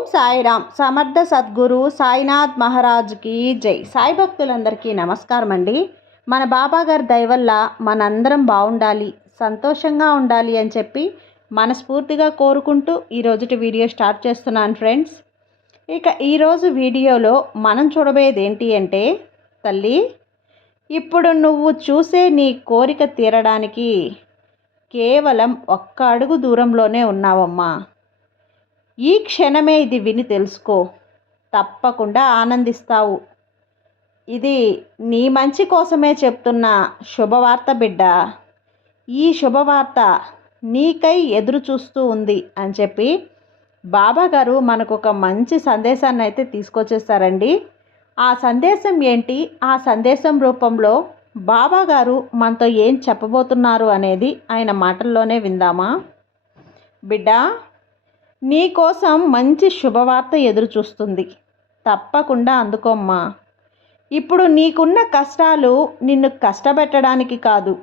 ఓం సాయిరామ్. సమర్థ సద్గురు సాయినాథ్ మహారాజ్కి జై. సాయి భక్తులందరికీ నమస్కారం అండి. మన బాబా గారి మనందరం బాగుండాలి సంతోషంగా ఉండాలి అని చెప్పి మనస్ఫూర్తిగా కోరుకుంటూ ఈరోజుటి వీడియో స్టార్ట్ చేస్తున్నాను ఫ్రెండ్స్. ఇక ఈరోజు వీడియోలో మనం చూడబోయేది ఏంటి అంటే తల్లి ఇప్పుడు నువ్వు చూసే నీ కోరిక తీరడానికి కేవలం ఒక్క అడుగు దూరంలోనే ఉన్నావమ్మా. ఈ క్షణమే ఇది విని తెలుసుకో. తప్పకుండా ఆనందిస్తావు. ఇది నీ మంచి కోసమే చెప్తున్న శుభవార్త బిడ్డ. ఈ శుభవార్త నీకై ఎదురు చూస్తూ ఉంది అని చెప్పి బాబా గారు మనకు ఒక మంచి సందేశాన్ని అయితే తీసుకొచ్చేస్తారండి. ఆ సందేశం ఏంటి? ఆ సందేశం రూపంలో బాబా గారు మనతో ఏం చెప్పబోతున్నారు అనేది ఆయన మాటల్లోనే విందామా? బిడ్డ నీ కోసం మంచి శుభవార్త ఎదురు చూస్తుంది తప్పకుండా అందుకోమ్మా. ఇప్పుడు నీకున్న కష్టాలు నిన్ను కష్టపెట్టడానికి కాదు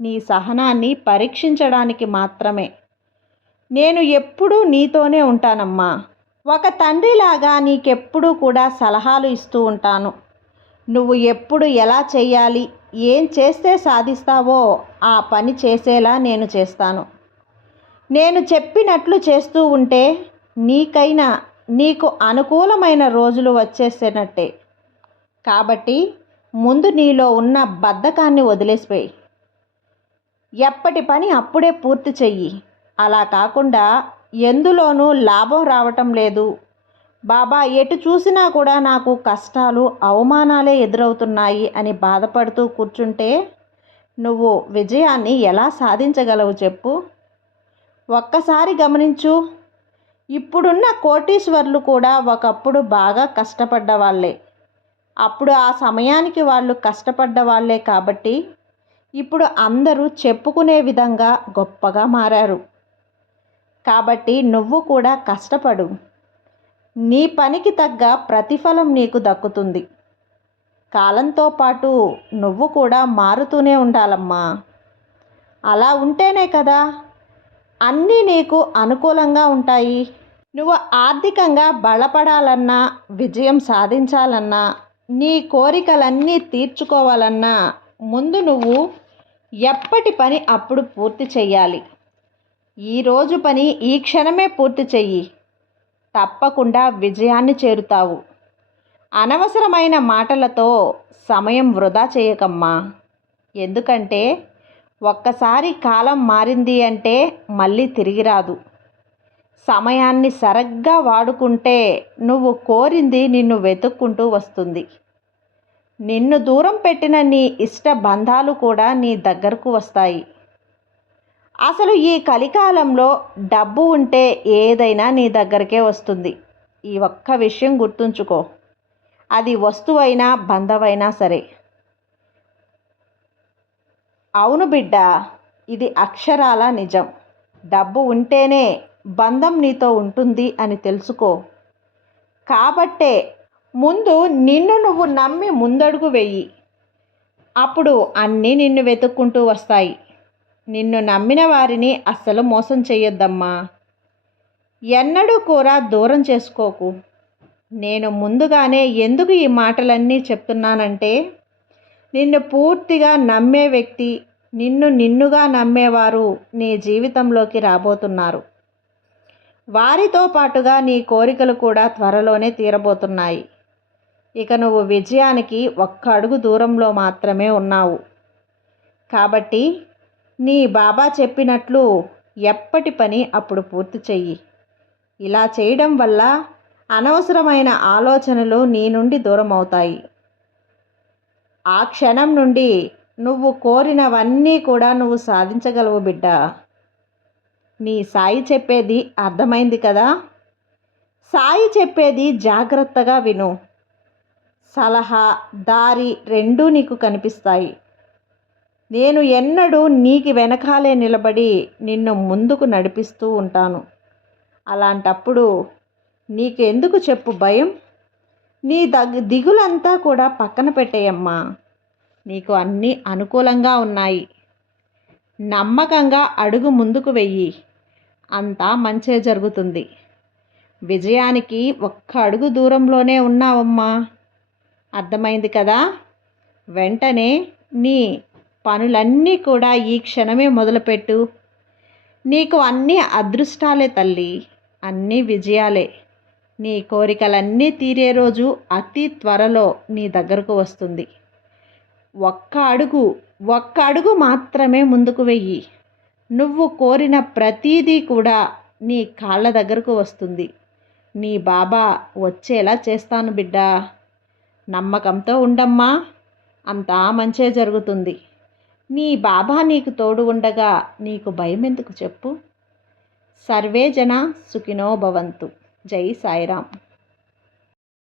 నీ సహనాన్ని పరీక్షించడానికి మాత్రమే. నేను ఎప్పుడూ నీతోనే ఉంటానమ్మా. ఒక తండ్రిలాగా నీకెప్పుడూ కూడా సలహాలు ఇస్తూ ఉంటాను. నువ్వు ఎప్పుడు ఎలా చేయాలి ఏం చేస్తే సాధిస్తావో ఆ పని చేసేలా నేను చేస్తాను. నేను చెప్పినట్లు చేస్తూ ఉంటే నీకైనా నీకు అనుకూలమైన రోజులు వచ్చేసేనట్టే. కాబట్టి ముందు నీలో ఉన్న బద్ధకాన్ని వదిలేసిపోయి. ఎప్పటి పని అప్పుడే పూర్తి చెయ్యి. అలా కాకుండా ఎందులోనూ లాభం రావటం లేదు. బాబా ఎటు చూసినా కూడా నాకు కష్టాలు అవమానాలే ఎదురవుతున్నాయి అని బాధపడుతూ కూర్చుంటే నువ్వు విజయాన్ని ఎలా సాధించగలవు చెప్పు. ఒక్కసారి గమనించు. ఇప్పుడున్న కోటీశ్వర్లు కూడా ఒకప్పుడు బాగా కష్టపడ్డ వాళ్ళే అప్పుడు ఆ సమయానికి వాళ్ళు కష్టపడ్డ వాళ్ళే కాబట్టి ఇప్పుడు అందరూ చెప్పుకునే విధంగా గొప్పగా మారారు. కాబట్టి నువ్వు కూడా కష్టపడు. నీ పనికి తగ్గ ప్రతిఫలం నీకు దక్కుతుంది. కాలంతో పాటు నువ్వు కూడా మారుతూనే ఉండాలమ్మా. అలా ఉంటేనే కదా అన్నీ నీకు అనుకూలంగా ఉంటాయి. నువ్వు ఆర్థికంగా బలపడాలన్నా విజయం సాధించాలన్నా నీ కోరికలన్నీ తీర్చుకోవాలన్నా ముందు నువ్వు ఎప్పటి పని అప్పుడు పూర్తి చెయ్యాలి. ఈరోజు పని ఈ క్షణమే పూర్తి చెయ్యి. తప్పకుండా విజయాన్ని చేరుతావు. అనవసరమైన మాటలతో సమయం వృధా చేయకమ్మా. ఎందుకంటే ఒక్కసారి కాలం మారింది అంటే మళ్ళీ తిరిగి రాదు. సమయాన్ని సరగ్గా వాడుకుంటే నువ్వు కోరింది నిన్ను వెతుక్కుంటూ వస్తుంది. నిన్ను దూరం పెట్టిన నీ ఇష్ట బంధాలు కూడా నీ దగ్గరకు వస్తాయి. అసలు ఈ కలికాలంలో డబ్బు ఉంటే ఏదైనా నీ దగ్గరకే వస్తుంది. ఈ ఒక్క విషయం గుర్తుంచుకో. అది వస్తువైనా బంధమైనా సరే. అవును బిడ్డ ఇది అక్షరాల నిజం. డబ్బు ఉంటేనే బంధం నీతో ఉంటుంది అని తెలుసుకో. కాబట్టే ముందు నిన్ను నువ్వు నమ్మి ముందడుగు వెయ్యి అప్పుడు అన్నీ నిన్ను వెతుక్కుంటూ వస్తాయి. నిన్ను నమ్మిన వారిని అస్సలు మోసం చేయొద్దమ్మా ఎన్నడూ కూడా దూరం చేసుకోకు. నేను ముందుగానే ఎందుకు ఈ మాటలన్నీ చెప్తున్నానంటే నిన్ను పూర్తిగా నమ్మే వ్యక్తి నిన్ను నిన్నుగా నమ్మేవారు నీ జీవితంలోకి రాబోతున్నారు. వారితో పాటుగా నీ కోరికలు కూడా త్వరలోనే తీరబోతున్నాయి. ఇక నువ్వు విజయానికి ఒక్క అడుగు దూరంలో మాత్రమే ఉన్నావు. కాబట్టి నీ బాబా చెప్పినట్లు ఎప్పటి పని అప్పుడు పూర్తి చెయ్యి. ఇలా చేయడం వల్ల అనవసరమైన ఆలోచనలు నీ నుండి దూరం అవుతాయి ఆ క్షణం నుండి నువ్వు కోరినవన్నీ కూడా నువ్వు సాధించగలవు బిడ్డ. నీ సాయి చెప్పేది అర్థమైంది కదా? సాయి చెప్పేది జాగ్రత్తగా విను. సలహా దారి రెండూ నీకు కనిపిస్తాయి. నేను ఎన్నడూ నీకు వెనకాలే నిలబడి నిన్ను ముందుకు నడిపిస్తూ ఉంటాను. అలాంటప్పుడు నీకెందుకు చెప్పు భయం? నీ దగ్ దిగులంతా కూడా పక్కన పెట్టేయమ్మా. నీకు అన్నీ అనుకూలంగా ఉన్నాయి. నమ్మకంగా అడుగు ముందుకు వెయ్యి. అంతా మంచే జరుగుతుంది. విజయానికి ఒక్క అడుగు దూరంలోనే ఉన్నావమ్మా. అర్థమైంది కదా? వెంటనే నీ పనులన్నీ కూడా ఈ క్షణమే మొదలుపెట్టు. నీకు అన్నీ అదృష్టాలే తల్లి. అన్నీ విజయాలే. నీ కోరికలన్నీ తీరే రోజు అతి త్వరలో నీ దగ్గరకు వస్తుంది. ఒక్క అడుగు ఒక్క అడుగు మాత్రమే ముందుకు వెయ్యి. నువ్వు కోరిన ప్రతీదీ కూడా నీ కాళ్ళ దగ్గరకు వస్తుంది. నీ బాబా వచ్చేలా చేస్తాను బిడ్డా. నమ్మకంతో ఉండమ్మా. అంతా మంచే జరుగుతుంది. నీ బాబా నీకు తోడు ఉండగా నీకు భయం ఎందుకు చెప్పు? సర్వే జన సుఖినో భవంతు. జై సాయిరామ్.